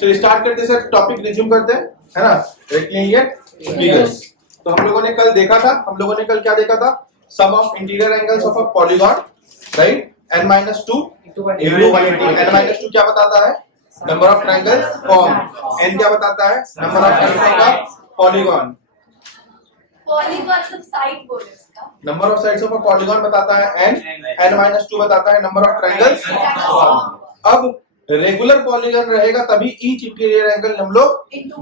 चलिए स्टार्ट करते हैं सर, टॉपिक रिज्यूम करते हैं, है ना। Rectangular figures. तो हम लोगों ने कल देखा था, हम लोगों ने कल क्या देखा था? Sum of interior angles of a polygon, right? n-2 into 180। n-2 क्या बताता है? Number of triangles form. n क्या बताता है? Number of sides of polygon. Polygon मतलब साइड बोले उसका। Number of sides of a polygon बताता है n, n-2 बताता है नंबर ऑफ ट्रायंगल्स फॉर्म। अब रेगुलर पॉलीगॉन रहेगा तभी ईच इंटीरियर एंगल हम लोग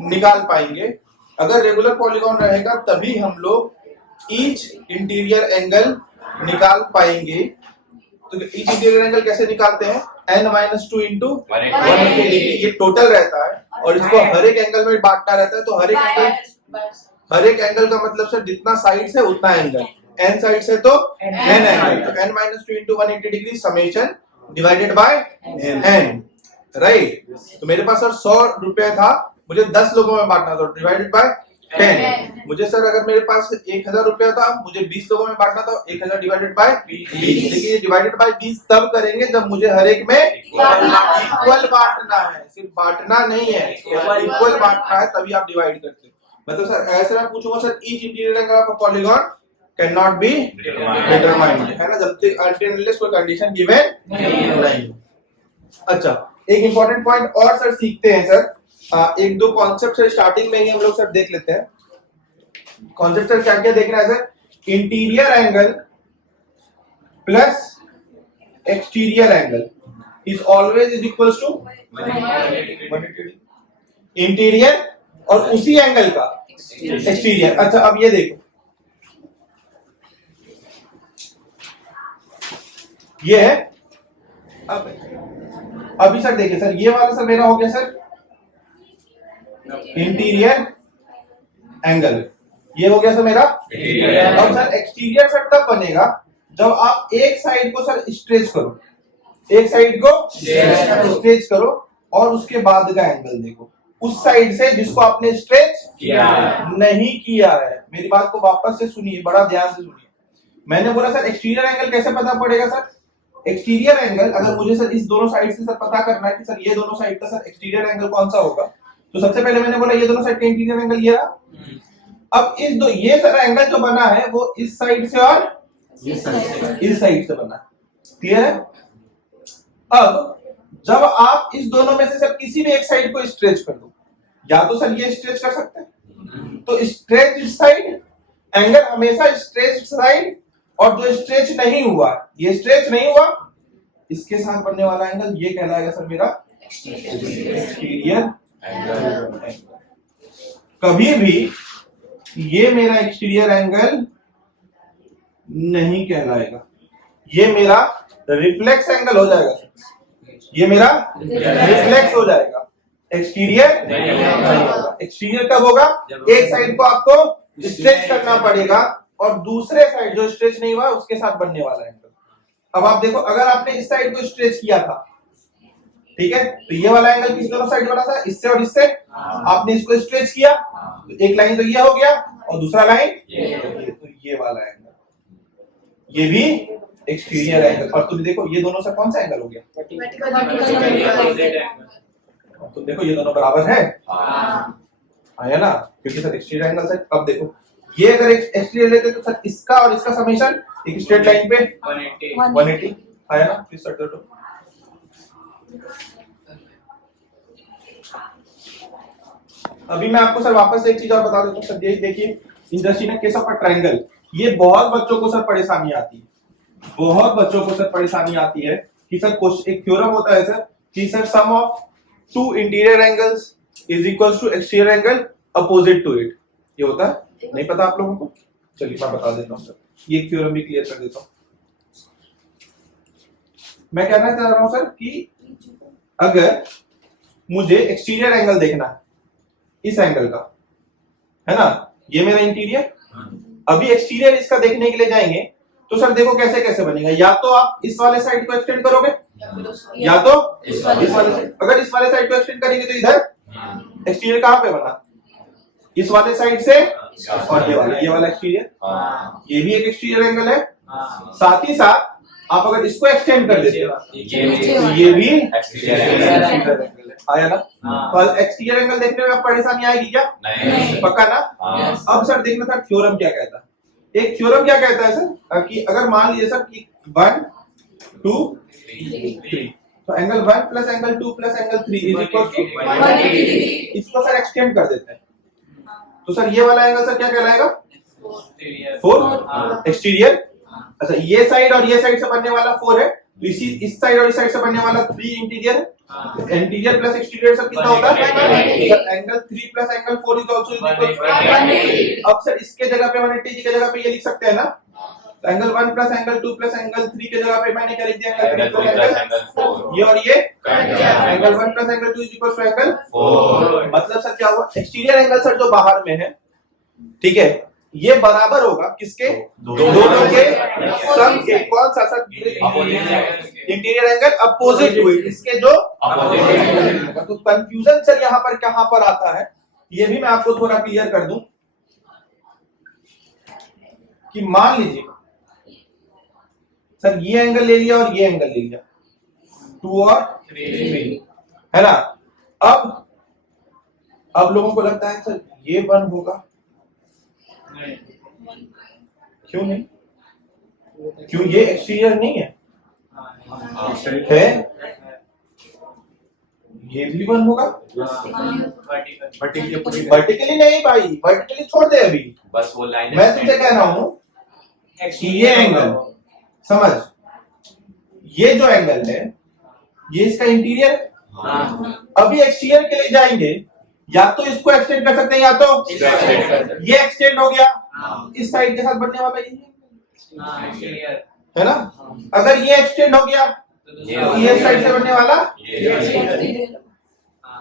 निकाल पाएंगे। अगर रेगुलर पॉलीगॉन रहेगा तभी हम लोग ईच इंटीरियर एंगल निकाल पाएंगे। तो ईच इंटीरियर एंगल कैसे निकालते हैं? n-2 into 180 डिग्री, ये टोटल रहता है और इसको हर एक एंगल में बांटना रहता है। तो हर एक एंगल का मतलब सर जितना साइड्स है उतना एंगल, n साइड्स है तो n एंगल, तो n-2 into 180 degree summation divided by n, right. तो मेरे पास सर 100 रुपया था, मुझे 10 लोगों में बांटना था, डिवाइडेड बाय 10। मुझे सर अगर मेरे पास 1000 रुपया था, मुझे 20 लोगों में बांटना था, 1000 डिवाइडेड बाय 20। देखिए ये डिवाइडेड बाय 20 तब करेंगे जब मुझे हर एक में इक्वल बांटना है, सिर्फ बांटना नहीं है, इक्वल बांटना है, तभी आप डिवाइड करते हो। मतलब सर ऐसे मैं पूछूंगा sir each interior angle of a polygon can not be determined, है ना, जब तक अनटिल अनलेस कोई कंडीशन गिवन नहीं। अच्छा, एक इंपॉर्टेंट पॉइंट और सर सीखते हैं सर, एक दो कॉन्सेप्ट सर स्टार्टिंग में ही हम लोग सर देख लेते हैं। कॉन्सेप्ट सर क्या क्या देखना है sir? Interior angle plus exterior angle is always is equals to 180। Interior और उसी एंगल का एक्सटीरियर। अच्छा अब ये देखो, ये है। अभी सर देखिए सर, ये वाला सर मेरा हो गया सर इंटीरियर एंगल, ये हो गया सर मेरा। अब सर एक्सटीरियर सर तब बनेगा जब आप एक साइड को सर स्ट्रेच करो, एक साइड को स्ट्रेच करो और उसके बाद का एंगल देखो उस साइड से जिसको आपने स्ट्रेच नहीं किया है। मेरी बात को वापस से सुनिए, बड़ा ध्यान से सुनिए। मैंने बोला सर एक्सटीरियर एंगल कैसे पता पड़ेगा सर? एक्सटीरियर एंगल अगर मुझे सर इस दोनों साइड से सर पता करना है कि सर ये दोनों साइड का सर एक्सटीरियर एंगल कौन सा होगा, तो सबसे पहले मैंने बोला ये दोनों साइड का इंटीरियर एंगल ये रहा। अब ये सर एंगल जो बना है वो इस साइड से और इस साइड से बना है, क्लियर है? अब जब आप इस दोनों में से सर किसी भी एक साइड को स्ट्रेच कर दो, या तो सर ये स्ट्रेच कर सकते हैं, तो स्ट्रेच साइड एंगल हमेशा स्ट्रेच साइड, और जो स्ट्रेच नहीं हुआ, ये स्ट्रेच नहीं हुआ, इसके साथ बनने वाला एंगल ये कहलाएगा सर मेरा एक्सटीरियर एंगल। कभी भी ये मेरा एक्सटीरियर एंगल नहीं कहलाएगा, ये मेरा रिफ्लेक्स एंगल हो जाएगा सर, ये मेरा रिफ्लेक्स हो जाएगा, एक्सटीरियर एक्सटीरियर कब होगा? एक साइड को आपको स्ट्रेच करना पड़ेगा और दूसरे साइड जो स्ट्रेच नहीं हुआ उसके साथ बनने वाला एंगल। अब आप देखो, अगर आपने इस साइड को स्ट्रेच किया था, ठीक है, तो ये वाला एंगल किस दोनों साइड बना था? इससे और इससे। आपने इसको स्ट्रेच किया तो एक लाइन तो ये हो गया और दूसरा लाइन तो ये वाला एंगल, ये भी एक्सटीरियर एंगल। और तुम देखो ये दोनों से कौन सा एंगल हो गया? तुम देखो ये दोनों बराबर है, है ना, क्योंकि सर एक्सटीरियर एंगल से। अब देखो ये अगर एक्सटीरियर लेते तो सर इसका और इसका समेशन एक स्ट्रेट लाइन पे 180 है ना। प्लीज सर दो। अभी मैं आपको सर वापस से एक चीज और बता देता हूँ सर, ये देखिए इंडस्ट्री में केस ऑफ अ ट्रायंगल, ये बहुत बच्चों को सर परेशानी आती है, बहुत बच्चों को सर परेशानी आती है कि सर एक थ्योरम होता है सर कि sir sum of two interior angles is equals to exterior angle opposite to it. ये होता है, नहीं पता आप लोगों को? चलिए मैं बता देता हूँ सर, ये थ्योरम भी क्लियर कर देता हूँ। मैं कहना चाह रहा हूँ सर कि अगर मुझे एक्सटीरियर एंगल देखना है इस एंगल का, है ना, ये मेरा इंटीरियर, अभी एक्सटीरियर इसका देखने के लिए जाएंगे तो सर देखो कैसे कैसे बनेगा। या तो आप इस वाले साइड को एक्सटेंड करोगे, या तो इस वाले साइड। अगर इस वाले साइड को एक्सटेंड करेंगे तो इधर एक्सटीरियर कहां पे बना? इस वाले साइड से, और ये वाला एक्सटीरियर, ये भी एक एक्सटीरियर एंगल है। साथ ही साथ आप अगर इसको एक्सटेंड कर देते हो तो ये भी एक्सटीरियर एंगल है, आया ना। तो एक्सटीरियर एंगल देखने में आप परेशानी आएगी क्या? नहीं। पक्का ना? अब सर देखना था थ्योरम क्या कहता है। एक थ्योरम क्या कहता है सर कि अगर मान लीजिए सर कि 1 2 3 तो angle 1 plus angle 2 plus angle 3 is equal to 180। इसको सर एक्सटेंड कर देते हैं तो सर ये वाला एंगल सर क्या कहलाएगा? 4 एक्सटीरियर। अच्छा ये साइड और ये साइड से बनने वाला 4 है तो इस साइड और इस साइड से बनने वाला 3 इंटीरियर है। इंटीरियर प्लस एक्सटीरियर सर कितना होता है? Sir angle 3 plus angle 4 is also equal to 180। अब सर इसके जगह पे 180 की जगह पे ये लिख सकते हैं ना, तो angle 1 plus angle 2 plus angle 3 की जगह पे मैंने क्या लिख दिया? Angle 3 plus angle 4। ये और ये angle 1 plus angle 2 is equal to angle 4। मतलब सर क्या हुआ? एक्सटीरियर एंगल सर जो बाहर में है, ठीक है, ये बराबर होगा किसके? दोनों के सम के। कौन सा sir? Interior angle opposite to it, इसके जो अपोजिट। तो कंफ्यूजन सर यहाँ पर कहां पर आता है, ये भी मैं आपको थोड़ा क्लियर कर दूं कि मान लीजिए सर ये एंगल ले लिया और ये एंगल ले लिया, 2 और 3 है ना। अब लोगों को लगता है सर ये 1 होगा, क्यों नहीं? क्यों ये एक्सटीरियर नहीं है? है ये भी 1 होगा। वर्टिकली नहीं भाई, वर्टिकली छोड़ दे अभी, बस वो लाइन मैं तुझे कह रहा हूं कि ये एंगल समझ, ये जो एंगल है ये इसका इंटीरियर है। अभी एक्सटीरियर के लिए जाएंगे, या तो इसको एक्सटेंड कर सकते हैं या तो ये एक्सटेंड हो गया, इस साइड के साथ बनने वाला ये है ना। अगर ये एक्सटेंड हो गया तो ये साइड से बनने वाला,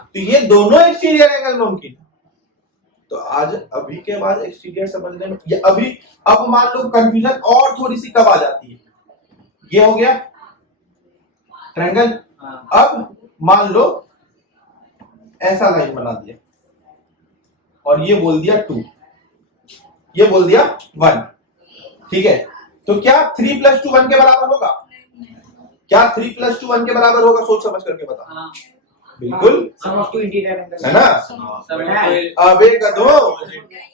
तो ये दोनों एक्सटीरियर एंगल मुमकिन। तो आज अभी के बाद एक्सटीरियर समझने में ये अभी, अब मान लो कंफ्यूजन और थोड़ी सी कब आ जाती है। ये हो गया ट्रायंगल, अब मान लो ऐसा लाइन बना दिया और ये बोल दिया 2, ये बोल दिया 1, ठीक है। तो क्या 3 प्लस 2 1 के बराबर होगा? क्या 3 प्लस 2 1 के बराबर होगा? सोच समझ करके बता। बिल्कुल है ना। अबे गधो,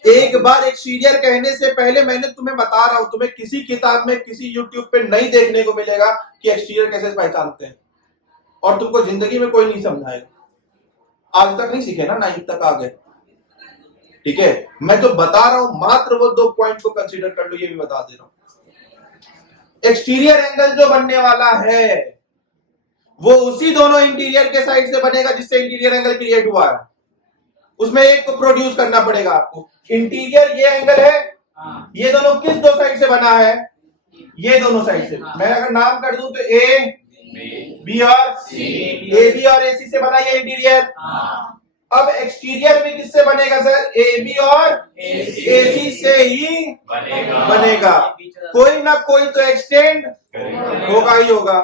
एक बार एक्सटीरियर कहने से पहले मैंने तुम्हें बता रहा हूं, तुम्हें किसी किताब में किसी यूट्यूब पे नहीं देखने को मिलेगा कि एक्सटीरियर कैसे पहचानते हैं, और तुमको जिंदगी में कोई नहीं समझाएगा। आज तक नहीं सीखे ना, 9th तक आ गए, ठीक है। मैं जो बता रहा हूं मात्र वो 2 पॉइंट को कंसीडर कर लो, ये भी बता दे रहा हूं। एक्सटीरियर एंगल जो बनने वाला है वो उसी दोनों इंटीरियर के साइड से बनेगा जिससे इंटीरियर एंगल क्रिएट हुआ है। उसमें एक को प्रोड्यूस करना पड़ेगा आपको। इंटीरियर ये एंगल है, ये दोनों किस 2 साइड से बना है? ये दोनों साइड से। मैं अगर नाम कर दूं तो ए बी और सी, ए बी और ए सी से बना ये इंटीरियर। अब एक्सटीरियर भी किससे बनेगा सर? ए बी और ए सी से ही बनेगा। कोई ना कोई तो एक्सटेंड होगा ही होगा,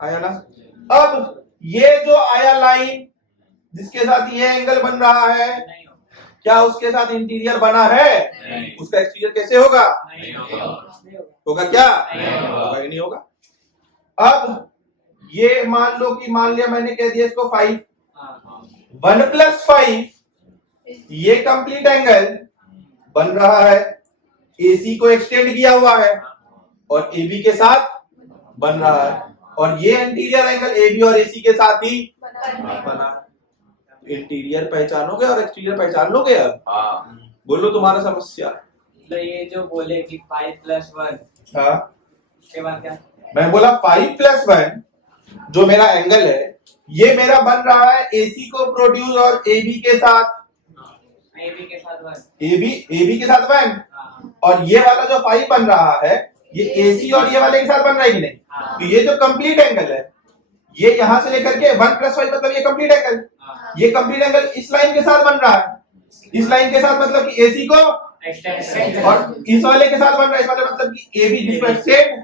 आया ना। अब ये जो आया लाइन जिसके साथ ये एंगल बन रहा है, क्या उसके साथ इंटीरियर बना है? उसका एक्सटीरियर कैसे होगा? होगा क्या? होगा ही नहीं होगा। अब ये मान लो कि मान लिया मैंने कह दिया इसको 5, 1 प्लस 5, ये कंप्लीट एंगल बन रहा है, AC को एक्सटेंड किया हुआ है और AB के साथ बन रहा है, और ये इंटीरियर एंगल AB और AC के साथ ही बना है। इंटीरियर पहचानोगे और एक्सटीरियर पहचान लोगे। अब बोलो तुम्हारा समस्या। तो ये जो बोले कि 5 प्लस 1, हाँ, उसके बाद क्या? मैं बोला 5 प्लस 1 जो मेरा एंगल है ये मेरा बन रहा है AC को प्रोड्यूस और AB के साथ, AB के साथ 1, AB के साथ 1, और ये वाला जो 5 बन रहा है ये AC और ये वाले के साथ बन रहा है कि नहीं? तो ये जो कंप्लीट एंगल है ये यहां से लेकर के 1 प्लस 5 मतलब ये कंप्लीट एंगल, ये कंप्लीट एंगल इस लाइन के साथ बन रहा है, इस लाइन के साथ मतलब कि AC को एक्सटेंड और इस वाले के साथ बन रहा है, इस वाले मतलब कि AB जिसको एक्सटेंड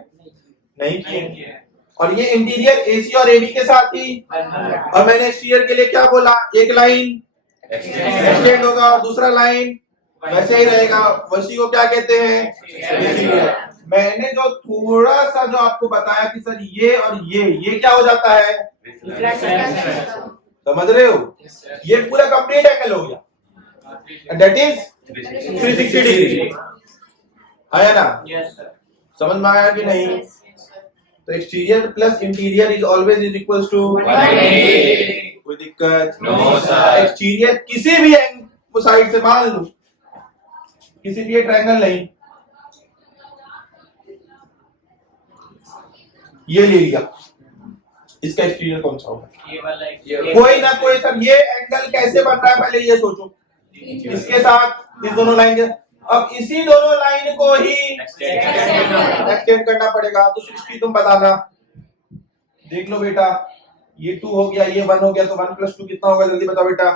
नहीं किया, और ये इंटीरियर AC और AB के साथ ही। और मैंने एक्सटीरियर के लिए क्या बोला? एक लाइन एक्सटेंड होगा और दूसरा लाइन वैसे ही रहेगा, वैसी को क्या कहते हैं? मैंने जो थोड़ा सा जो आपको बताया कि सर ये और ये क्या हो जाता है, समझ रहे हो, ये पूरा कंप्लीट एंगल हो गया, दैट इज 360 डिग्री, आया ना, यस सर। समझ में आया कि नहीं। तो exterior plus interior is always is equal to, कोई दिक्कत No, sir. एक्सटीरियर किसी भी साइड से मान लो, किसी भी ट्रायंगल नहीं, ये ले लिया, इसका एक्सटीरियर कौन सा होगा, ये वाला कोई ना कोई। सर ये एंगल कैसे बन रहा है पहले ये सोचो, इसके साथ इस दोनों लाइन के, अब इसी दोनों लाइन को ही एक्सटेंड करना पड़ेगा, तो 60 तुम बताना, देख लो बेटा, ये 2 हो गया, ये 1 हो गया, तो 1 + 2 कितना होगा, जल्दी बताओ बेटा,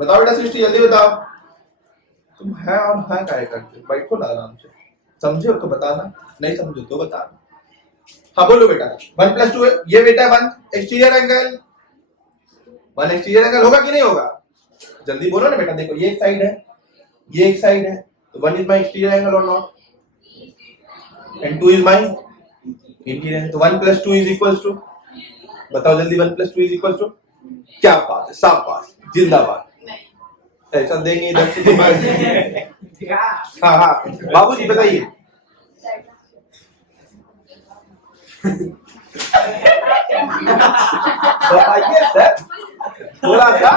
बताओ बेटा 60, जल्दी बताओ। तुम है और हाँ काय करते, बैठो ना आराम से, समझे हो तो बताना, नहीं समझे तो बताना। हाँ बोलो बेटा, 1 + 2 ये बेटा 1 एक्सटीरियर एंगल, 1 एक्सटीरियर एंगल होगा कि नहीं होगा, जल्दी बोलो ना बेटा। देखो ये एक साइड है, ये एक साइड है, तो 1 इज माय एक्सटीरियर एंगल और not, and 2 is my interior, तो 1 + 2 इज इक्वल टू, बताओ जल्दी, 1 + 2 इज इक्वल टू, क्या बात है, शाबाश, जिंदाबाद, ऐसा देंगे इधर से दिमाग। हाँ हाँ बाबूजी बताइए। बताइए सर, थोड़ा सा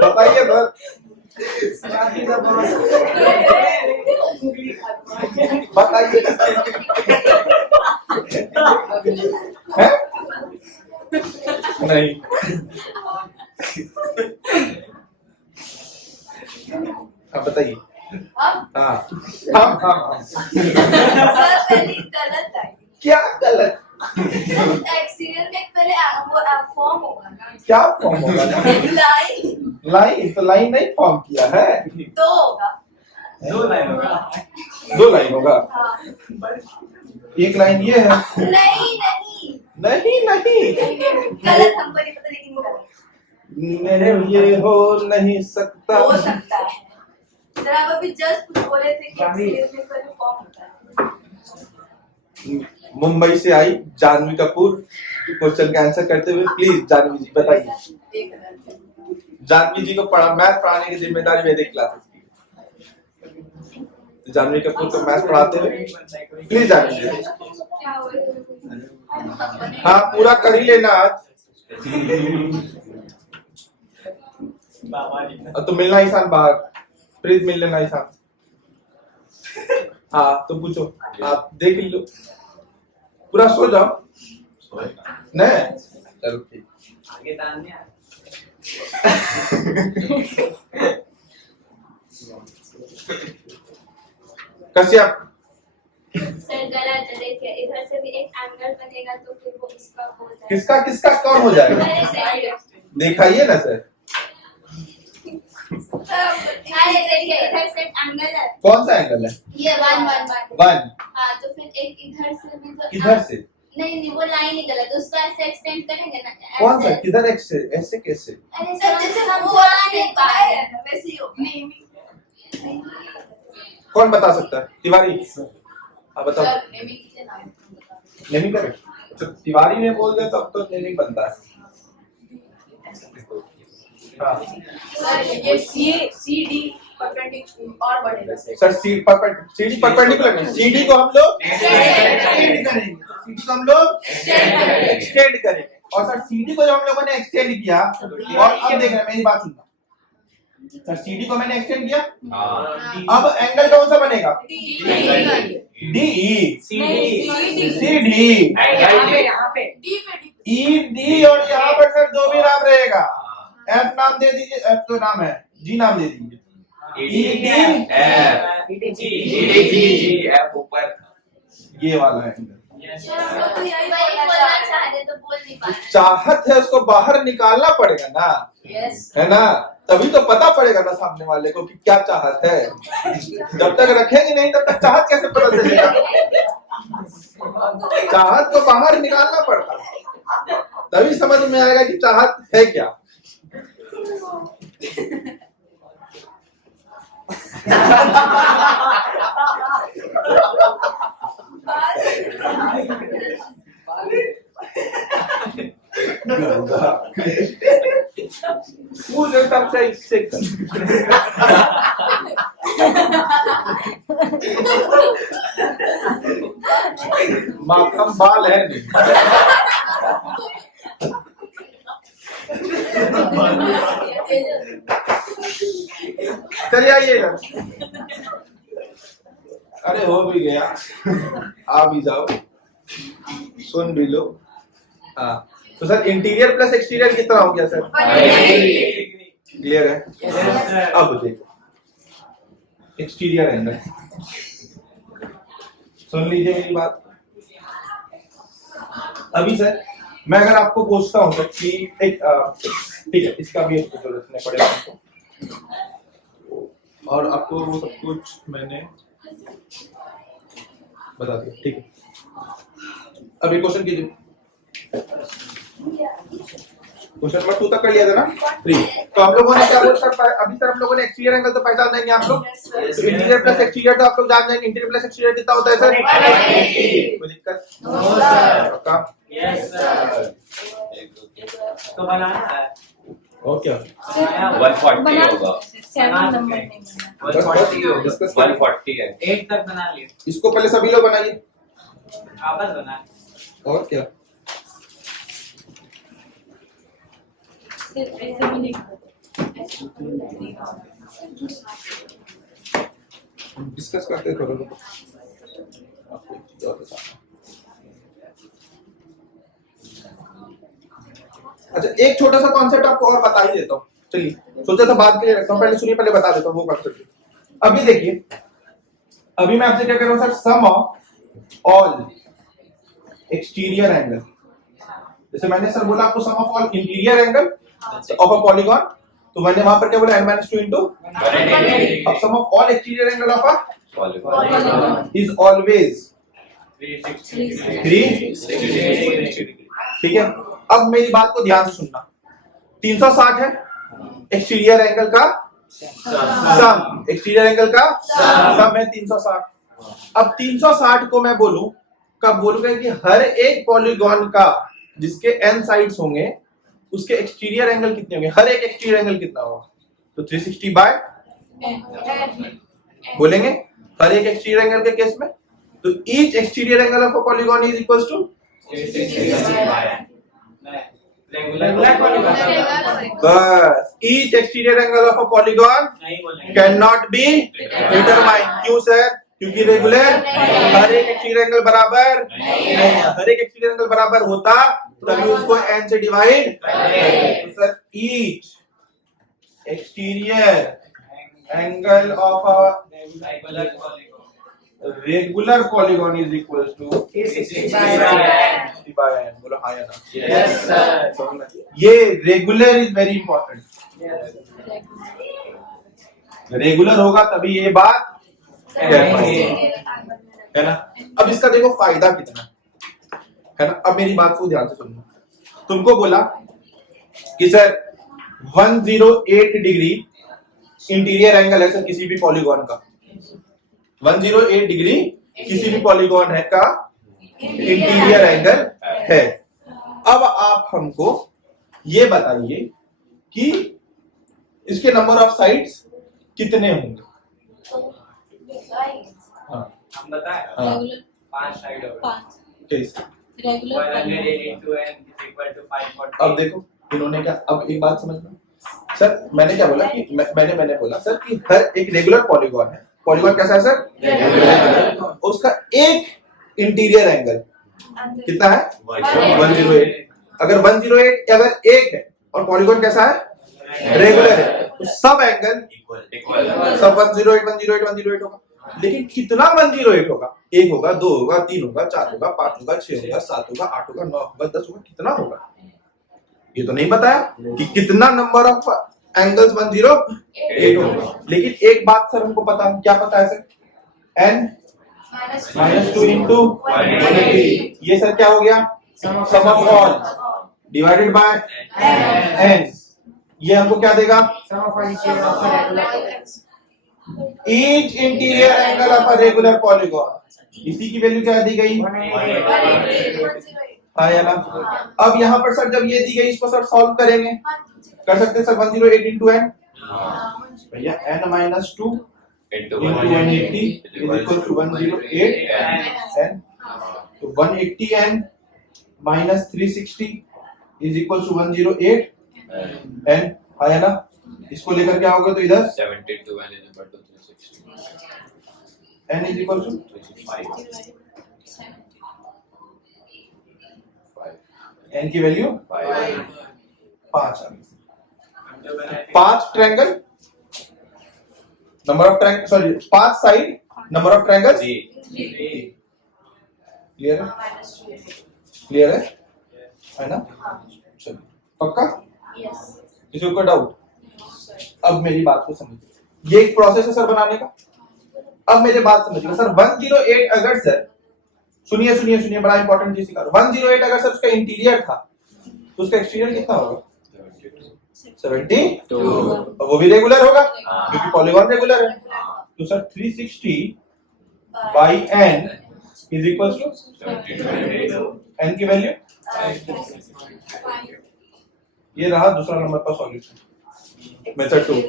बताइए सर, बताइए है? नहीं हाँ बताइए। अब हाँ हाँ हाँ सर पहले गलत है, क्या गलत, एक्सटीरियर में पहले वो फॉर्म होगा ना, क्या फॉर्म होगा, लाइन लाइन, तो लाइन नहीं फॉर्म किया है, 2 होगा, 2 लाइन होगा। 2 लाइन होगा, हाँ। एक लाइन ये है, नहीं नहीं नहीं नहीं गलत, हमको नहीं पता लेकिन गलत नहीं, ये हो नहीं सकता, हो सकता है। सर आप अभी जस्ट कुछ बोले थे कि एक्सटीरियर में पहले फॉर्म होता है। मुंबई से आई जानवी कपूर, क्वेश्चन का आंसर करते हुए प्लीज जानवी जी बताइए। जानवी जी को मैथ पढ़ाने की जिम्मेदारी वैदिक क्लासेस की, तो जानवी कपूर को मैथ पढ़ाते हुए प्लीज जानवी जी, क्या हुआ? हाँ पूरा कर ही लेना आज, और तो मिलना ईशान बाहर, प्लीज मिल लेना ईशान। हाँ तो पूछो, आप देख लो, पूरा सो जाओ, नहीं चलो ठीक, आगे तान नहीं आ कश्यप सर गलत है, देखिए इधर से भी एक एंगल बनेगा तो फिर वो इसका हो जाएगा। किसका किसका कौन हो जाएगा, दिखाइए ना सर, अरे देखिए इधर से एंगल है, कौन सा एंगल है, ये 1 1 1 1 हाँ, तो फिर एक इधर से भी तो किधर से, नहीं नहीं वो लाइन ही गलत, उसको ऐसे एक्सटेंड करेंगे ना, कौन सा ऐसे। किधर, ऐसे कैसे, अरे सर जैसे वो वाला नहीं पाए वैसे ही होगा। नहीं कौन बता सकता है, तिवारी, आप बताओ। सर नेमी कीजिए ना, नेमिंग करें, तो तिवारी ने बोल दिया तब तो नेमिंग बनता है। हाँ सर ये सी डी परपेंडिकुलर और बढ़ेगा सर, सीडी परपेंडिकुलर नहीं, सीडी को हम लोग एक्सटेंड करेंगे, सीडी को हम लोग एक्सटेंड करेंगे, और सर सीडी को जब हम लोगों ने एक्सटेंड किया, और अब देख रहे हैं मेरी बात सुनना सर, सीडी को मैंने एक्सटेंड किया, अब एंगल कौन सा बनेगा, डीई, सीडी, ईडी, और यहाँ पर सर जो भी नाम रहेगा, एफ नाम दे दीजिए, एफ तो नाम है, जी नाम दे दीजिए, एफ ऊपर, ये वाला है, तो यही बोलना चाह रहे तो बोल नहीं पा रहे। चाहत है उसको बाहर निकालना पड़ेगा ना, है ना, तभी तो पता पड़ेगा ना सामने वाले को कि क्या चाहत है, जब तक रखेंगे नहीं तब तक चाहत कैसे पता चलेगा, चाहत को बाहर निकालना पड़ता है, तभी समझ में आएगा कि चाहत है क्या। मुझे सबसे इससे माखम बाल है नहीं। चलिए आइएगा। अरे हो भी गया, आ भी जाओ, सुन भी लो। हाँ तो सर इंटीरियर प्लस एक्सटीरियर कितना हो गया सर? क्लियर है? अब देखो एक्सटीरियर एंगल, सुन लीजिए मेरी बात। अभी सर मैं अगर आपको पूछता हूं सर कि एक ठीक है, इसका भी एक जरूरत नहीं पड़ेगा आपको, और आपको वो सब कुछ मैंने बता दिया, ठीक है। अभी क्वेश्चन कीजिए, क्वेश्चन नंबर 2 तक कर लिया था ना, 3। तो हम लोगों ने क्या बोला सर? अभी सर हम लोगों ने एक्सटीरियर एंगल तो पहचान जाएंगे आप लोग, तो इंटीरियर प्लस एक्सटीरियर तो आप लोग जान जाएंगे। इंटीरियर प्लस एक्सटीरियर कितना होता है सर? कोई दिक्कत? पक्का? Yes sir. तो बनाना है ओके 140 होगा। 7 नंबर नहीं बना। 140 होगा। डिस्कस 140 है। 8 तक बना लिए। इसको पहले सभी लोग बनाइए, आपस बना। और क्या सिर्फ ऐसे भी नहीं डिस्कस करते थोड़ा लोग। अच्छा एक छोटा सा कॉन्सेप्ट आपको और बता ही देता हूँ, चलिए सोचा था बाद के लिए रखता हूँ, पहले सुनिए, पहले बता देता हूँ वो कॉन्सेप्ट। अभी देखिए, अभी मैं आपसे क्या कर रहा हूँ sir? Sum of all exterior angle, जैसे मैंने सर बोला आपको sum of all interior angle of a polygon, तो मैंने वहां पर क्या बोला? n-2 into. अब sum of all exterior angle of a Polygon is always 360 ठीक है। अब मेरी बात को ध्यान से सुनना, 360 है एक्सटीरियर एंगल का सम, एक्सटीरियर एंगल का सम है 360। अब 360 को मैं बोलूं, कब बोलूंगा कि हर एक पॉलीगॉन का जिसके n साइड्स होंगे उसके एक्सटीरियर एंगल कितने होंगे? हर एक एक्सटीरियर एंगल कितना होगा? तो 360 बाय बोलेंगे हर एक एक्सटीरियर एंगल के केस में, तो each exterior angle of a polygon is equals to बस each exterior angle of a polygon can not be determine. क्यों सर? क्योंकि रेगुलर हर एक एक्सटीरियर एंगल बराबर नहीं है। हर एक एक्सटीरियर एंगल बराबर होता तभी उसको n से डिवाइड। तो sir each exterior angle of a regular polygon is equal to 60 by n। बोलो हाँ या ना? Yes sir. ये regular is very important, regular होगा तभी ये बात है ना। अब इसका देखो फायदा कितना है ना। अब मेरी बात को ध्यान से सुनना, तुमको बोला कि सर 108 डिग्री इंटीरियर एंगल है सर किसी भी पॉलीगॉन का, 108 डिग्री किसी भी पॉलीगॉन है का इंटीरियर एंगल है। अब आप हमको ये बताइए कि इसके नंबर ऑफ साइड्स कितने होंगे? हाँ हम बताएं हाँ 5 साइड होगा। 5 कैसे? Regular 108 into n is equal to 540। अब देखो इन्होंने क्या, अब एक बात समझना सर, मैंने क्या बोला कि मैंने बोला सर कि हर एक रेगुलर पॉलीगॉन है। पॉलीगॉन कैसा है सर? रेगुलर। उसका एक इंटीरियर एंगल कितना है? 108। अगर 108 अगर एक है और पॉलीगॉन कैसा है? रेगुलर है, तो सब एंगल सब 108 108 108 होगा। लेकिन कितना 108 होगा? 1 होगा, 2 होगा, 3 होगा, 4 होगा, 5 होगा, 6 होगा, 7 होगा, 8 होगा, 9 होगा, 10 होगा, कितना होगा? ये तो नहीं बताया कि कितना नंबर ऑफ एंगल्स 108 होगा। लेकिन एक बात सर हमको पता है, क्या पता है सर? n -2 into 180। ये सर क्या हो गया? Sum of all divided by n। ये हमको क्या देगा? Sum of all interior of a regular each interior angle of a regular polygon, इसी की वैल्यू क्या दी गई? 108. हाँ या ना? अब यहाँ पर सर जब ये दी गई इसको सर सॉल्व करेंगे, कर सकते हैं सर 108 इंटू एन, भैया n minus 2 into into 180 is equal to 108 n, तो 180 n minus 360 is equal to 108 n, आया ना? इसको लेकर क्या होगा? तो इधर 72 n is equal to 360. n is equal to 365. n की वैल्यू 5. 5 आ गई। 5 triangle, number of triangle, sorry 5 side, number of triangles 3. Clear है? क्लियर है ना? चलिए पक्का? किसी को डाउट? अब मेरी बात को समझिए, ये एक प्रोसेस है सर बनाने का। अब मेरी बात समझिए सर, 108 अगर सर, सुनिए सुनिए सुनिए, बड़ा इंपॉर्टेंट चीज सिखा रहा हूं। 108 अगर सर उसका इंटीरियर था तो उसका एक्सटीरियर कितना होगा? 72, और वो भी रेगुलर होगा क्योंकि पॉलीगॉन रेगुलर है। तो sir 360 by n is equal to n की वैल्यू, ये रहा दूसरा नंबर का सॉल्यूशन, मेथड 2।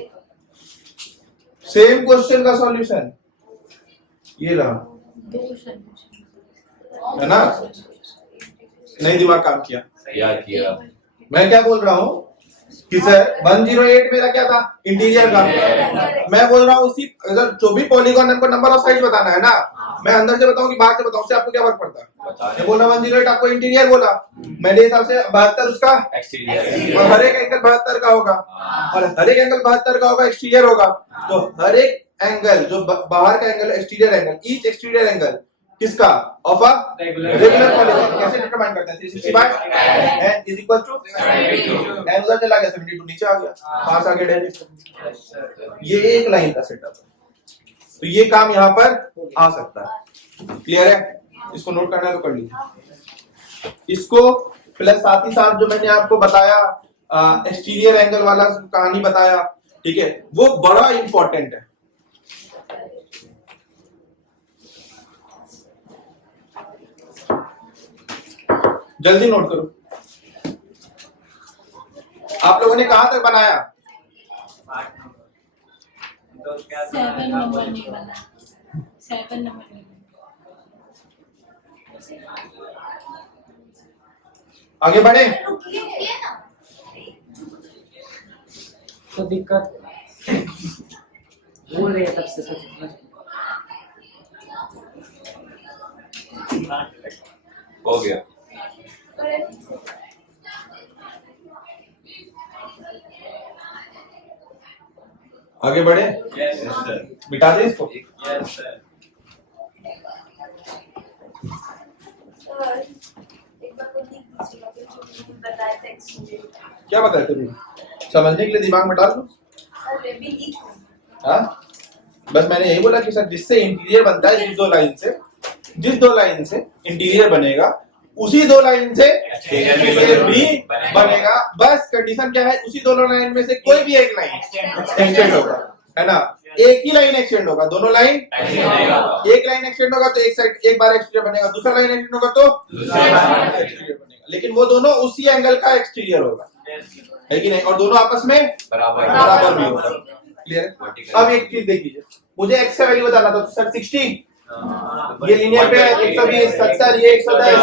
सेम क्वेश्चन का सॉल्यूशन ये रहा, है ना? नहीं दिमाग काम किया? किया। मैं क्या बोल रहा हूँ कि सर 108 मेरा क्या था? इंटीरियर का। मैं बोल रहा हूँ उसी, अगर जो भी पॉलीगॉन हमको नंबर ऑफ साइड्स बताना है ना, मैं अंदर से बताऊं कि बाहर से बताऊं, उससे आपको क्या फर्क पड़ता है? मैं बोल रहा हूँ 108 आपको इंटीरियर बोला, मेरे हिसाब से 72 उसका एक्सटीरियर, और हर एक एंगल 72 का होगा, और हर एक एंगल 72 का होगा, एक्सटीरियर होगा। तो हर एक एंगल जो बाहर का angle, exterior angle, each exterior angle किसका? Of a regular polygon. कैसे डिटरमाइन करते हैं? 360 by n is equal to n, उधर चला गया 72 नीचे आ गया, 5 आ गया डायरेक्ट। ये एक लाइन का सेटअप है, तो ये काम यहाँ पर आ सकता है। क्लियर है? इसको नोट करना है तो कर लीजिए इसको, प्लस साथ ही साथ जो मैंने आपको बताया एक्सटीरियर एंगल वाला कहानी बताया, ठीक है, वो बड़ा इंपॉर्टेंट है। जल्दी नोट करो। आप लोगों ने कहां तक बनाया? 7 नंबर नहीं बना, 7 नंबर नहीं बना। आगे बढ़े? तो दिक्कत बोल रही है तब से हो गया। आगे बढ़े? Yes, sir. मिटा दे इसको। Yes, sir. एक बार वो लिख दीजिएगा जो बताया था एक्सटीरियर। क्या बताया तुमने? समझने के लिए दिमाग में डाल दो। सर वे भी लिख। हाँ, बस मैंने यही बोला कि सर जिससे इंटीरियर बनता है, जिस दो लाइन से इंटीरियर बनेगा, उसी 2 लाइन से एक्सटीरियर भी बनेगा। बस कंडीशन क्या है? उसी दोनों लाइन में से कोई भी एक लाइन एक्सटेंड होगा, है ना? एक ही लाइन एक्सटेंड होगा, दोनों लाइन, एक लाइन एक्सटेंड होगा तो एक साइड एक बार एक्सटीरियर बनेगा, दूसरा लाइन एक्सटेंड होगा तो एक्सटीरियर बनेगा, लेकिन वो दोनों उसी एंगल का एक्सटीरियर होगा, है कि नहीं? और दोनों आपस में बराबर भी होगा। क्लियर? अब एक चीज देखिए, मुझे एक्स का वैल्यू बताना था सर 60, ये लीनियर पे 120, 70, ये 110।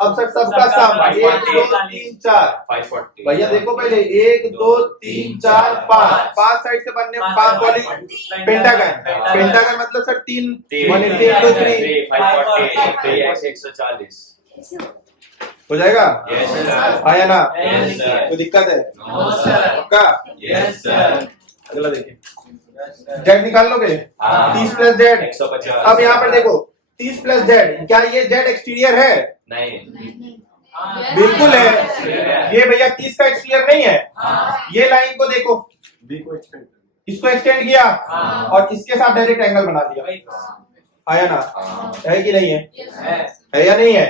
अब सर सबका सम 1 2 3 4 540। भैया देखो पहले 1 2 3 4 5 साइड से बनने 5 पॉली पेंटागन मतलब सर 3 180 into 3 540 3x 140 हो जाएगा? Yes, sir. हाँ या ना? Yes, sir. कोई दिक्कत है? No, sir. पक्का? Yes, sir. अगला देखिए, जेड निकाल लोगे? हाँ। 30 प्लस जेड। 150। अब यहाँ पर देखो 30 प्लस जेड, क्या ये जेड एक्सटीरियर है? नहीं। बिल्कुल है। ये भैया 30 का एक्सटीरियर नहीं है। ये लाइन को देखो, इसको एक्सटेंड किया और इसके साथ डायरेक्ट एंगल बना दिया, आया ना? है कि नहीं है? है या नहीं है?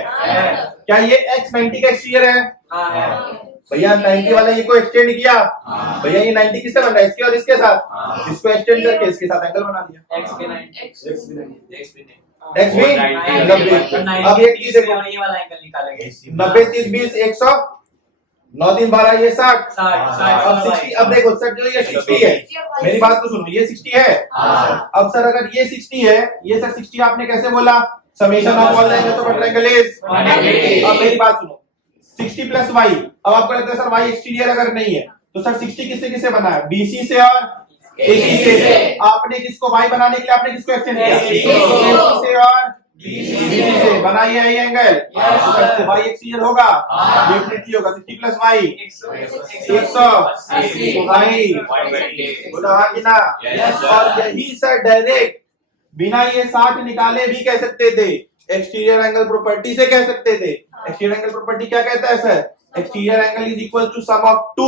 क्या ये x 90 का एक्सटीरियर है? भैया 90 वाला ये को एक्सटेंड किया, भैया ये 90 किससे बन रहा है, इसके और इसके साथ, इसको एक्सटेंड करके इसके साथ एंगल बना दिया। X के 90 एक्स भी 90, 90। अब एक चीज देखो, ये वाला एंगल निकालेंगे 90 30 20 100, 9 3 12 ये 60। 60 अब 60, अब देखो सर जो ये 60 है, मेरी बात तो सुनो, ये 60 है। अब सर अगर ये 60 है, ये सर 60 आपने कैसे बोला, summation of all the angles of triangle is 180। अब मेरी बात सुनो, 60 प्लस y, अब आपको लगता है सर y एक्सटीरियर अगर नहीं है तो सर 60 किससे किससे बना है, BC से और AC से। आपने किसको y बनाने के लिए आपने किसको एक्सटेंड किया, AC से और BC से बनाइए ये एंगल, तो y एक्सटीरियर होगा, डेफिनेटली होगा 60 प्लस y 180 तो भाई बोला हाँ कि ना। Yes, sir. और यही सर डायरेक्ट बिना ये 60 निकाले भी कह सकते थे, एक्सटीरियर एंगल प्रॉपर्टी से कह सकते थे। एक्सटीरियर एंगल प्रॉपर्टी क्या कहता है sir, exterior angle is equal to sum of two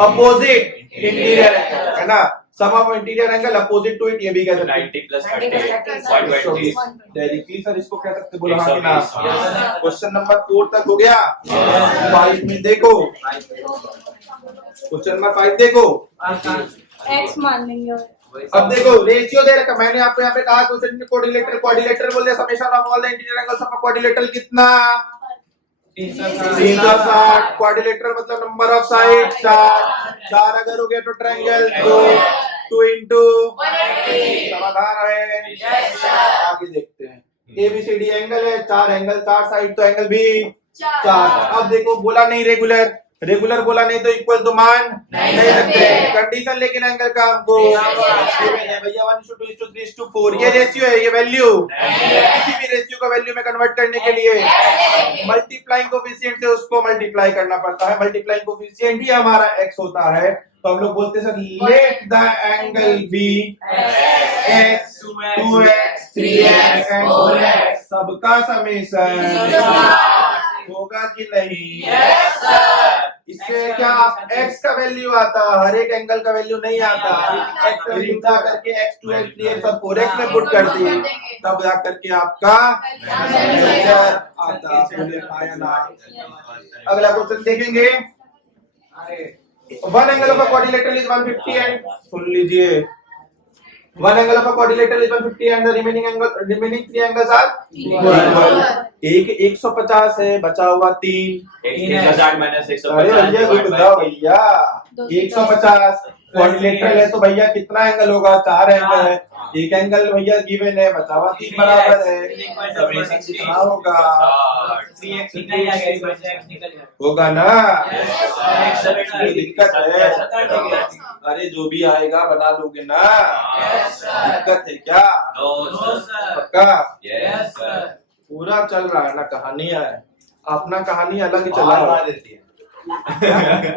opposite interior angle, है ना, sum of interior angle opposite to it, ये भी कह सकते हैं। 90 plus 30, 120. डायरेक्टली सर इसको कह सकते, बोलो हाँ कि ना। 120. क्वेश्चन नंबर 4 तक हो गया। 5 में देखो, क्वेश्चन नंबर 5 देखो, एक्स मान लेंगे और अब देखो रेशियो दे रखा, मैंने आपको यहाँ पे कहा क्वेश्चन कोऑर्डिनेटर, कोऑर्डिनेटर बोल दिया summation of all the interior angles of coordinator कितना 360, कोऑर्डिनेटर मतलब नंबर ऑफ साइड 4 अगर हो गया तो ट्रायंगल 2 इंटू समाधान है। आगे देखते हैं, ABCD एंगल है, 4 एंगल 4 साइड, तो एंगल भी 4। अब देखो बोला नहीं रेगुलर, रेगुलर बोला नहीं तो इक्वल तो मान नहीं सकते, कंडीशन लेकिन एंगल का हमको भैया 1:2:3:4 ये रेशियो है, ये वैल्यू किसी भी रेशियो का वैल्यू में कन्वर्ट करने के लिए मल्टीप्लाइंग कोफिशिएंट से उसको मल्टीप्लाई करना पड़ता है। मल्टीप्लाइंग कोफिशिएंट ही हमारा x होता है, तो हम लोग बोलते हैं sir let the angle be x 2x 3x and 4x, सबका समेशन होगा कि नहीं। इससे क्या x का वैल्यू आता, हर एक एंगल का वैल्यू नहीं आता, x का वैल्यू उठा करके x 2x 3x और 4x में पुट कर दी, तब जा करके आपका आंसर आता। बोले आया ना। अगला क्वेश्चन देखेंगे, one angle of a quadrilateral is 150 and, सुन लीजिए, one angle of a quadrilateral is 150 and the remaining 3 angles are equal. एक 150 है, बचा हुआ 3, 1000 minus अरे भैया 150 बताओ भैया 150 क्वाड्रिलेटरल है तो भैया कितना एंगल होगा, 4 एंगल है, एक एंगल भैया गिवन है, बचा हुआ 3 बराबर है, समेशन कितना होगा, होगा ना। दिक्कत है, अरे जो भी आएगा बना लोगे ना, दिक्कत है क्या, पक्का पूरा चल रहा है ना, कहानियां है, अपना कहानी अलग ही चला रहा है।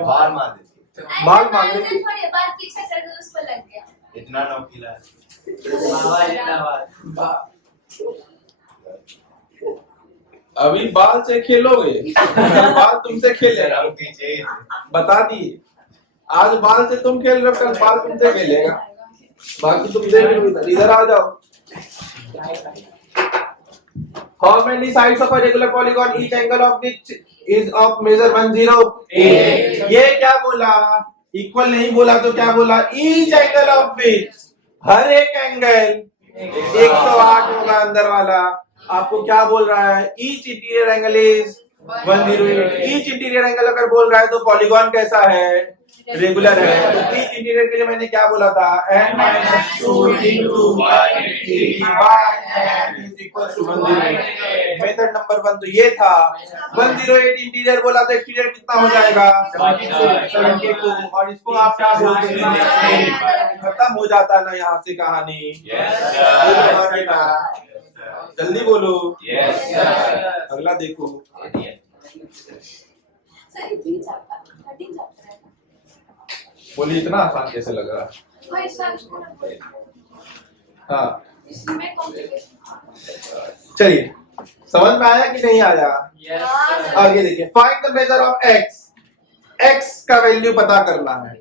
बार मार देती बाल मांगे थोड़ी बात पीछे कर दो, उसको लग गया। इतना नौकीला है। अभी बाल से खेलोगे, बाल तुमसे खेलेगा, बता दिए, आज बाल से तुम खेल रहे हो, कल बाल तुमसे खेलेगा, बाकी तुम देख लो। इधर आ जाओ, how many sides of a regular polygon each angle of which is of measure 108? ये क्या बोला, इक्वल नहीं बोला तो क्या बोला, each angle of which, हर एक एंगल 108 होगा अंदर वाला। आपको क्या बोल रहा है, each interior angle is 108। each interior angle अगर बोल रहा है तो पॉलीगॉन कैसा है, रेगुलर है, तो each interior के लिए मैंने क्या बोला था, n-2 into मेथड नंबर 1 तो ये था। 108 इंटीरियर बोला तो एक्सटीरियर कितना हो जाएगा 72, और इसको आप क्या बोलते हैं, खत्म हो जाता है ना यहाँ से कहानी। जल्दी बोलो। अगला देखो, सर 3 चैप्टर 13 चैप्टर है, बोलिए इतना आसान कैसे लग रहा है। वही सर हाँ इसमें कॉम्प्लिकेशन। चलिए, समझ में आया कि नहीं आया। Yes, आगे देखिए, find the measure of x, x का वैल्यू पता करना है,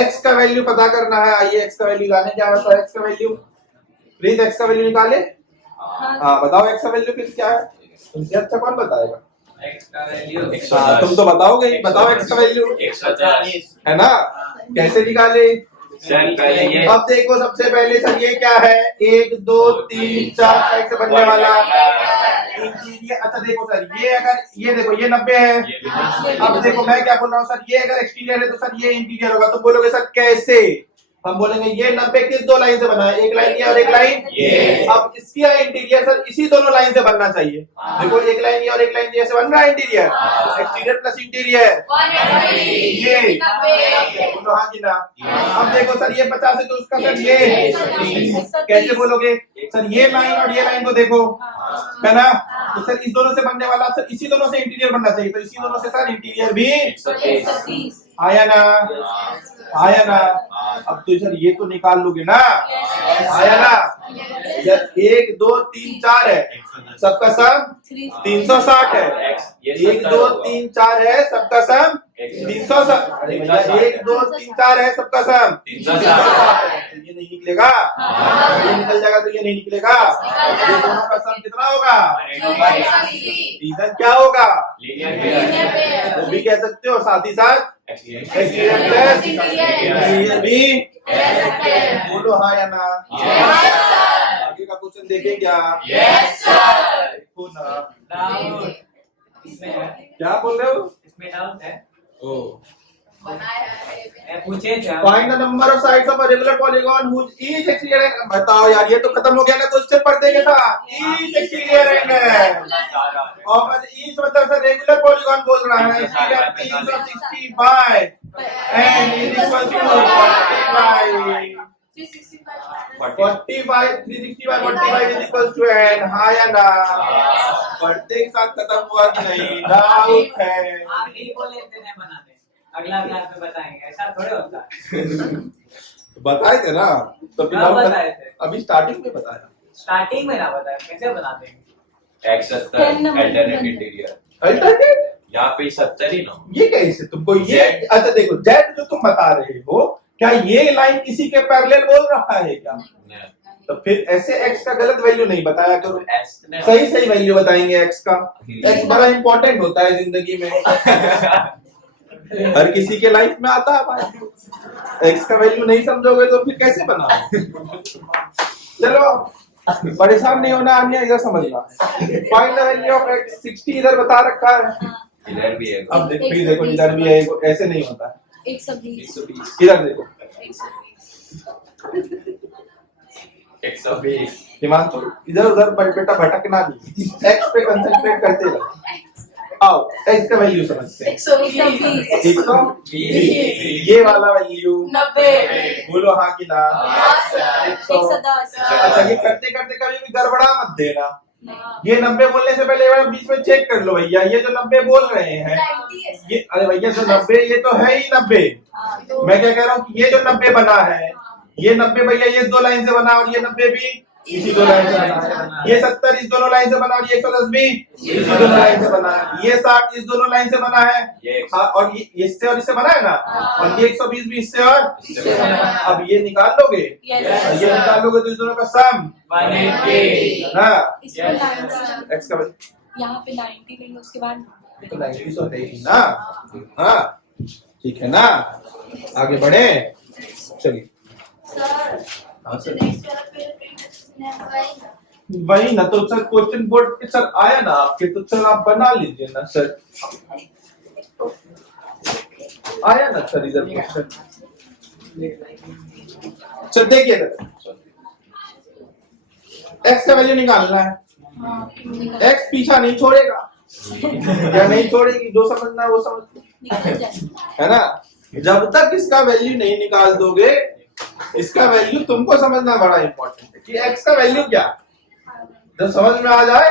x का वैल्यू पता करना है। आइए x का वैल्यू निकालें, क्या होता है x का वैल्यू, प्लीज x का वैल्यू निकाले। हाँ बताओ x का वैल्यू फिर क्या है, तुमसे अच्छा कौन बताएगा। X का वैल्यू हाँ, तुम तो बताओगे, बताओ x का वैल्यू 140 है ना, कैसे निकाले? सर पहले ये अब देखो सबसे पहले सर ये क्या है, 1 2 3 4 साइड से बनने वाला इंटीरियर। अच्छा देखो सर, ये अगर ये देखो ये 90 है। ये भी अब देखो मैं क्या बोल रहा हूँ सर, ये अगर एक्सटीरियर है तो सर ये इंटीरियर होगा। तो बोलोगे सर कैसे? हम बोलेंगे ये 90 किस दो लाइन से बना है, एक लाइन ये और एक लाइन ये। अब इसकी इंटीरियर सर इसी दोनों लाइन से बनना चाहिए। देखो एक लाइन ये और एक लाइन ये से बन रहा है इंटीरियर, एक्सटीरियर प्लस इंटीरियर ये बोलो हाँ कि ना। अब देखो सर ये 50 है तो उसका सर ये कैसे बोलोगे सर, ये लाइन और ये लाइन को देखो है ना, तो सर इस दोनों से बनने वाला सर इसी दोनों से इंटीरियर बनना चाहिए, तो इसी दोनों से सर इंटीरियर भी 130 आया ना, आया ना। अब तो सर ये तो निकाल लोगे ना, आया ना। जब 1 2 3 4 है सबका सम 360 है, 1 2 3 4 है सबका सम 360, 1 2 3 4 है सबका सम 360। ये नहीं निकलेगा, ये निकल जाएगा तो ये नहीं निकलेगा। ये दोनों का सम कितना होगा, रीजन क्या होगा वो भी कह सकते हो, साथ ही साथ एक्सटीरियर प्लस इंटीरियर भी बोलो हाँ या ना। आगे का क्वेश्चन देखें क्या? देखो ना इसमें है, क्या बोल रहे हो? इसमें डाउट है, ओ मैं पूछे क्या? Find the number of sides of a regular polygon which each exterior angle. बताओ यार, ये तो खत्म हो गया ना क्वेश्चन पढ़ते के साथ। ईच एक्सटीरियर एंगल और ईच मतलब सर रेगुलर पॉलीगॉन बोल रहा है। 360 by N is equal to 45 360 by 45 is equal to N. हाँ या ना? पढ़ते के साथ खत्म हुआ कि नहीं? डाउट है? आप नहीं बोले थे नहीं बनाते, अगला क्लास में बताएंगे, ऐसा थोड़े होता है। बताए थे ना, तो फिर कब बताए थे? अभी स्टार्टिंग में बताया। स्टार्टिंग में ना बताया, कैसे बनाते हैं? 71 अल्टरनेट इंटीरियर, अल्टरनेट यहाँ पे 70 ही ना। ये कैसे तुमको ये? अच्छा देखो जेड जो तुम बता रहे हो, क्या ये लाइन किसी के पैरेलल बोल रहा है क्या? तो फिर ऐसे एक्स का गलत वैल्यू नहीं बताया करो, सही सही वैल्यू बताएंगे एक्स का। एक्स बड़ा इंपॉर्टेंट होता है जिंदगी में, हर किसी के लाइफ में आता है भाई। एक्स का वैल्यू नहीं समझोगे तो फिर कैसे बनाओगे? चलो परेशान नहीं होना, अन्य इधर समझना। Find the value of x, 60 इधर बता रखा है, इधर भी है। अब देखो फिर देखो इधर भी है, ऐसे नहीं होता है। 120 इधर देखो 120 हिमांशु, इधर उधर बेटा भटकना नहीं, एक्स पे कंसंट्रेट करते रहो। आओ एक्स का वैल्यू समझते हैं। 120 120 ये वाला वैल्यू 90 बोलो हाँ कि ना। 110 अच्छा ये करते करते कभी भी गड़बड़ा मत देना। ये 90 बोलने से पहले एक बार बीच में चेक कर लो भैया, ये जो 90 बोल रहे हैं ये, अरे भैया जो 90 ये तो है ही 90। मैं क्या कह रहा हूँ कि ये जो 90 बना है, ये 90 भैया ये दो लाइन से बना, और ये 90 भी इसी दो लाइन से बना है। ये 70 इस दोनों लाइन से बना, और ये 110 भी इसी दोनों लाइन से बना है। ये 60 इस दोनों लाइन से बना है, हाँ, और ये इससे और इससे बना है ना, और ये 120 भी इससे और अब ये निकाल लोगे, ये निकाल लोगे तो इस दोनों का सम 180 हाँ इसको 90 एक्स का यहाँ पे 90 लेंगे, उसके बाद 90 तो है ही ना। हाँ ठीक है ना, आगे बढ़े चलिए। हाँ सर वही ना, तो सर क्वेश्चन बोर्ड पे सर आया ना आपके, तो सर आप बना लीजिए ना सर, आया ना सर इधर क्वेश्चन। सर देखिए एक्स का वैल्यू निकालना है, एक्स पीछा नहीं छोड़ेगा या नहीं छोड़ेगी, जो समझना है वो समझ, है ना। जब तक इसका वैल्यू नहीं निकाल दोगे, इसका वैल्यू तुमको समझना बड़ा इंपॉर्टेंट है कि एक्स का वैल्यू क्या, जब समझ में आ जाए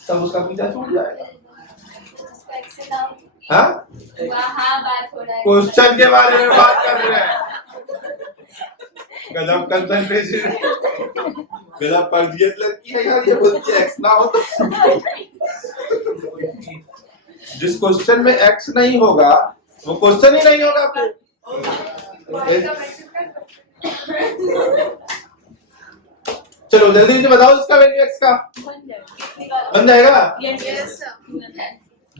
तब उसका पीछा छूट जाएगा। हाँ क्वेश्चन के बारे में बात कर रहे हैं, गजब कंसंट्रेशन, गजब परजियत लड़की है यार, ये बोलती है एक्स ना हो तो। जिस क्वेश्चन में एक्स नहीं होगा वो क्वेश्चन ही नहीं होगा फिर। चलो जल्दी से बताओ इसका वैल्यू एक्स का बन जाएगा।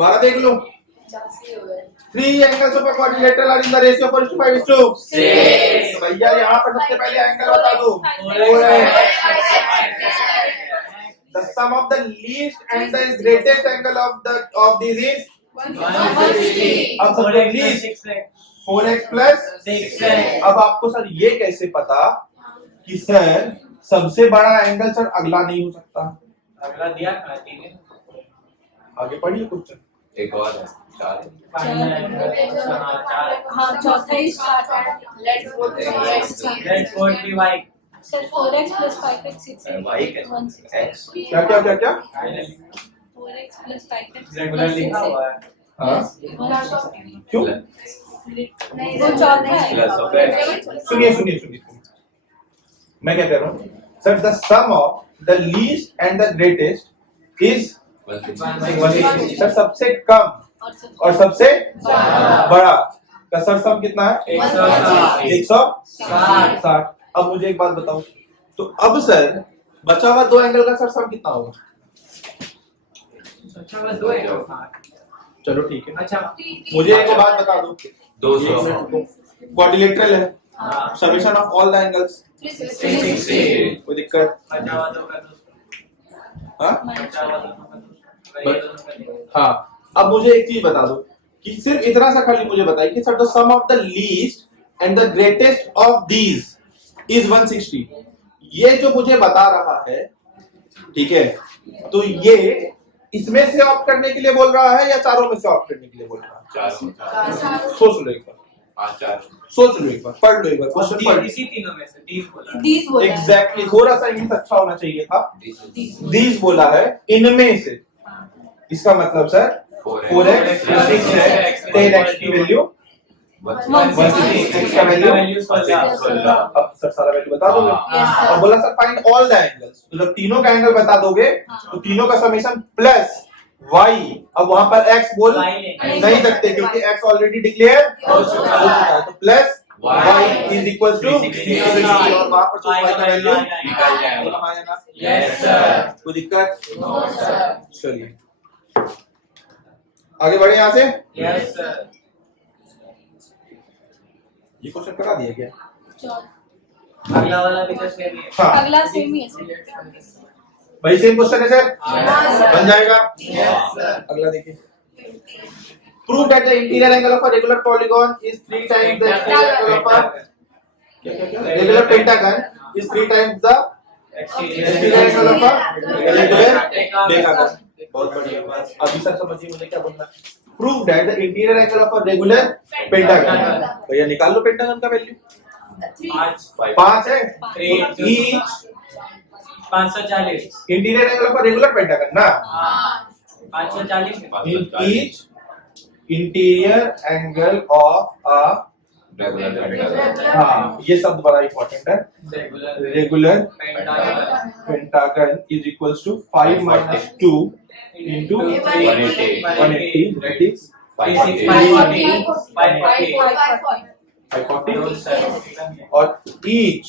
12 देख लो। 3 angles of a quadrilateral are in the ratio 4:5:6। तो भैया यहाँ पर सबसे पहले एंगल बता दो। The sum of the least and the greatest angle of these is अब सबसे least 4x plus 6x। अब आपको सर ये कैसे पता कि सर सबसे बड़ा एंगल सर अगला नहीं हो सकता? अगला दिया खाती है। आगे पढ़िए क्वेश्चन। एक और है 4 हाँ चौथा ही Let's go to next. Let's go to y। Sir 4x plus 5x 6x y है x क्या क्या क्या क्या? 4x plus 5x रेगुलर लिखा हुआ है। हाँ क्यों? वो चौथा है प्लस ऑफ x सुनिए सुनिए सुनिए मैं क्या कह रहा हूँ sir the sum of the least and the greatest is 160। Sir सबसे कम और सबसे बड़ा का सर सम कितना है? 160। अब मुझे एक बात बताओ तो अब सर बचा हुआ दो एंगल का सर सम कितना होगा? अच्छा दो है। चलो ठीक है। अच्छा मुझे एक बात बता दो 200 क्वाड्रिलेटरल है हाँ। Summation of all the angles 360 कोई दिक्कत? बचा हुआ दो का दो। हाँ बचा हुआ दोनों का दो। वही दोनों का दो। हाँ अब मुझे एक चीज बता दो कि सिर्फ इतना सा खाली मुझे बताइए कि sir the sum of the least and the greatest of these is 160। ये जो मुझे बता रहा है ठीक है तो ये इसमें से ऑप्ट करने के लिए बोल रहा है या चारों में से ऑप्ट करने के लिए बोल रहा है? सोच लो एक बार सोच लो एक बार पढ़ लो एक बार क्वेश्चन पढ़ इसी तीनों में से 30 बोला। 20 बोला है। एग्जैक्टली थोड़ा सा इंग्लिश अच्छा होना चाहिए था। 20 बोला है इनमें से इसका मतलब सर 4x 6x 10x की वैल्यू 160 x का वैल्यू 16। अब सर सारा वैल्यू बता दोगे Yes, sir. और बोला sir find all the angles तो जब तीनों का एंगल बता दोगे तो तीनों का समेशन प्लस y अब वहां पर x बोल Y नहीं सकते क्योंकि x ऑलरेडी डिक्लेयर हो चुका है तो plus y is equal to 360 और वहां पर जो y का वैल्यू निकाल जाएगा। बोला आया ना? यस सर कोई दिक्कत? चलिए आगे बढ़े यहाँ से। Yes sir. ये क्वेश्चन करा दिया गया। चौथा। अगला वाला भी तो सेम ही है। हाँ अगला सेम ही है सर। भाई सेम क्वेश्चन है सर बन जाएगा। Yes sir. अगला देखिए prove that the interior angle of a regular polygon is 3 times the interior angle of a regular pentagon is 3 times the interior angle of a regular decagon. बहुत बढ़िया बात। अभी sir समझिए मुझे क्या बोलना है। Prove that the interior angle of a regular pentagon भैया निकाल लो पेंटागन का वैल्यू 5 है 3 each 540। Interior angle of a regular pentagon ना 540 each interior angle of a हाँ ये शब्द बड़ा इंपॉर्टेंट है regular pentagon is equals to 5 minus 2 into 180 that is 540 और each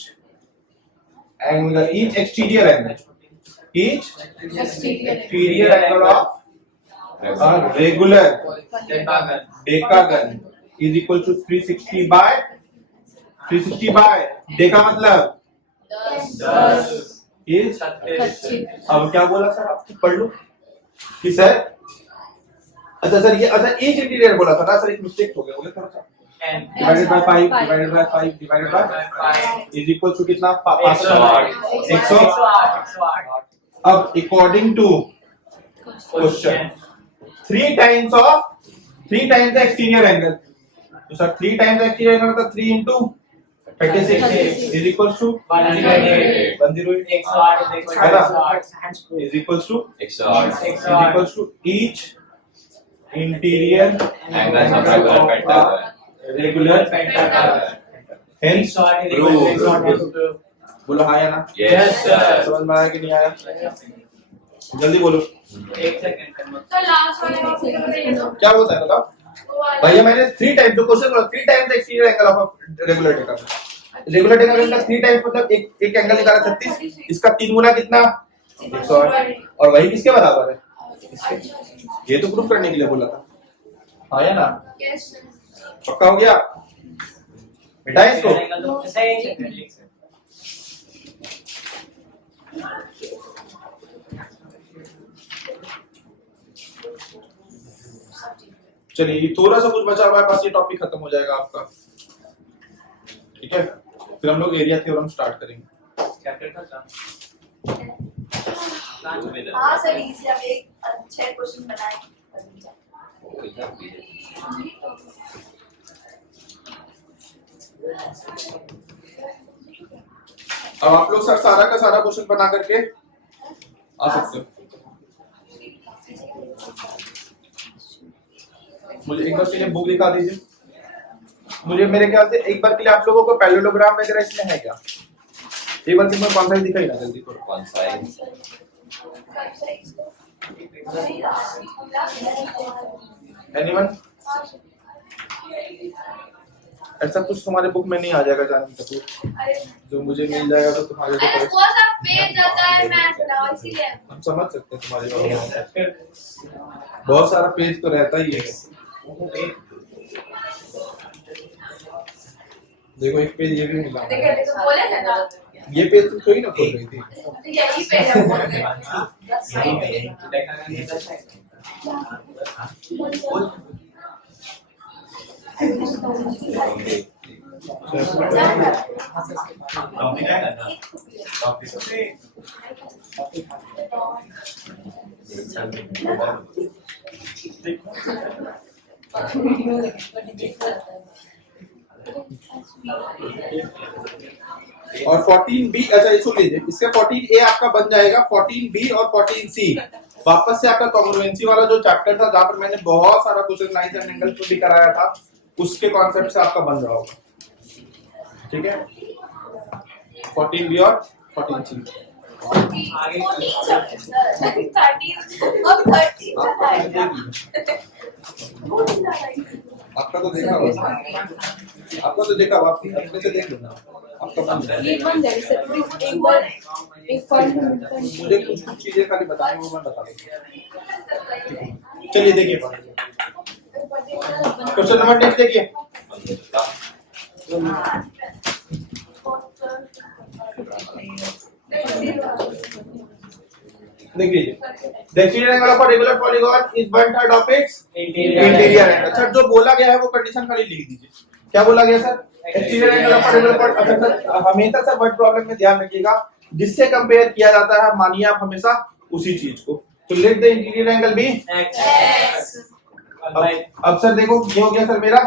exterior angle of a regular decagon is equal to 360 by Deka मतलब 10 is अब क्या बोला सर आप पढ़ लो कि सर अच्छा सर ये अच्छा एज इंटीरियर बोला था ना सर एक मिस्टेक हो गया थोड़ा सा divided by 5 divided by 5 divided by is equal to कितना 108 अब according to question 3 times the exterior angle तो sir 3 times the exterior angle मतलब 3 into 36 is equals to 108 है ना is equals to 108 is equals to each interior Angle of regular pentagon. hence बोलो हाँ या ना Yes sir. समझ में आया कि नहीं आया जल्दी बोलो एक सेकंड तो लास्ट वाले का फिगर दे दो क्या होता है बताओ भैया मैंने 3 टाइम्स जो क्वेश्चन बोला 3 times exterior angle of regular decagon का 3 टाइम्स मतलब एक एंगल निकाला 36 इसका 3 गुना कितना 108 और वही किसके बराबर है ये तो प्रूफ करने के लिए बोला था, हाँ या ना? Yes. पक्का हो गया? मिटाए इसको? सही है, लिख सकते। चलिए थोड़ा सा कुछ बचा हुआ है, बस ये टॉपिक खत्म हो जाएगा आपका, ठीक है? फिर हम लोग एरिया थ्योरम स्टार्ट करेंगे। चैप्टर का हाँ सर, इजी अब एक अच्छे क्वेश्चन बनाए। अब आप लोग सर सारा का सारा क्वेश्चन बना करके आ सकते हो। मुझे एक बार के लिए बुक दिखा दीजिए। मुझे मेरे ख्याल से एक बार के लिए आप लोगों को पैरेललोग्राम वगैरह इसमें है क्या? एक बार मैं कौन सा ही दिखाई ना जल्दी करो। कौन सा है? एनीवन? ऐसा कुछ तुम्हारे बुक में नहीं आ जाएगा जानवी कपूर, जो मुझे मिल जाएगा तो तुम्हारे अरे को बहुत सा पेज जाता है मैथ ना, इसीलिए। हम समझ सकते हैं तुम्हारी बात। बहुत सारा पेज तो रहता ही है। देखो एक पेज ये भी मिला, देखो देखो बोले थे ना, ये पेज तुम थोड़ी ना खोल रही थी। यही पेज है बोल रहे हैं। और 14B, अच्छा सुन लीजिए, इसका 14A आपका बन जाएगा 14B और 14C। वापस से आपका कॉन्ग्रुएंसी वाला जो चैप्टर था जहां पर मैंने बहुत सारा क्वेश्चन लाइन एंड एंगल भी कराया था, उसके कॉन्सेप्ट से आपका बन रहा होगा, ठीक है? 14B और 14C। आपका तो देखा होगा, आपका तो देखा होगा, अपने से देख लेना आपका बन जाएगा। ये बन जाएगा सर, एक पॉइंट मुझे कुछ कुछ चीजें खाली बतानी, वो मैं बता दूंगा। चलिए देखिए क्वेश्चन नंबर नेक्स्ट देखिए। देखिए the exterior angle of a regular polygon is 1/3 of its interior angle। अच्छा जो बोला गया है वो कंडीशन खाली लिख दीजिए। क्या बोला गया sir? Exterior angle of regular polygon. अच्छा हमेशा सर वर्ड प्रॉब्लम में ध्यान रखिएगा, जिससे कंपेयर किया जाता है मानिए आप हमेशा उसी चीज को। तो let the interior angle be X. अब सर देखो ये हो गया सर मेरा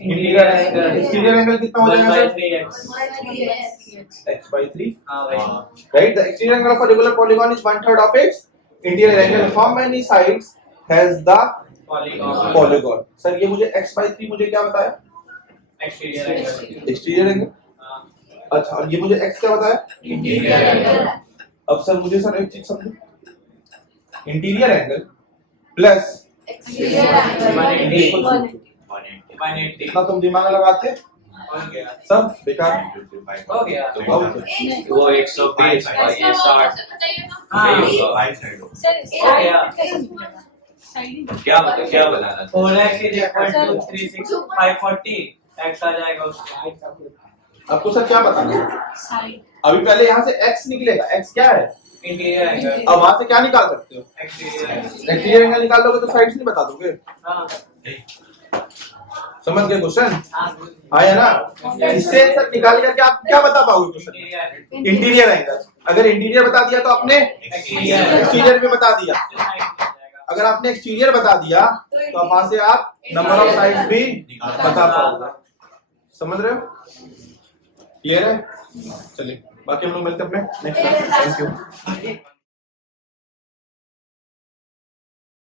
इंटीरियर एंगल। एक्सटीरियर एंगल कितना हो जाएगा सर? x/3। हाँ भाई। Right, the exterior angle of a regular polygon is 1/3 of its interior angle. How many sides has the polygon? Sir ये मुझे x/3 मुझे क्या बताया? Exterior angle. Exterior angle. अच्छा और ये मुझे x क्या बताया? Interior angle. अब सर मुझे सर एक चीज समझो, इंटीरियर एंगल प्लस कितना तुम दिमाग लगाते सब बेकार हो गया। वो 120 और ये 60। हो गया। क्या बनाना था? 4x is equal to 360 540 x आ जाएगा उसका। आपको सर क्या बताना है? अभी पहले यहाँ से x निकलेगा, x क्या है? Interior angle. अब वहां से क्या निकाल सकते हो? Exterior angle. एक्सटीरियर एंगल निकाल लोगे तो साइड्स नहीं बता दोगे? हाँ। समझ गए क्वेश्चन? हाँ। हाँ या ना? इससे सर निकाल करके आप क्या बता पाओगे क्वेश्चन? Interior angle. अगर इंटीरियर बता दिया तो आपने एक्सटीरियर भी बता दिया। अगर आपने एक्सटीरियर बता दिया तो अब वहां से आप नंबर ऑफ साइड्स भी बता पाओगे। समझ रहे हो? क्लियर है? चलिए बाकी हम लोग मिलते हैं अपने नेक्स्ट। Thank you.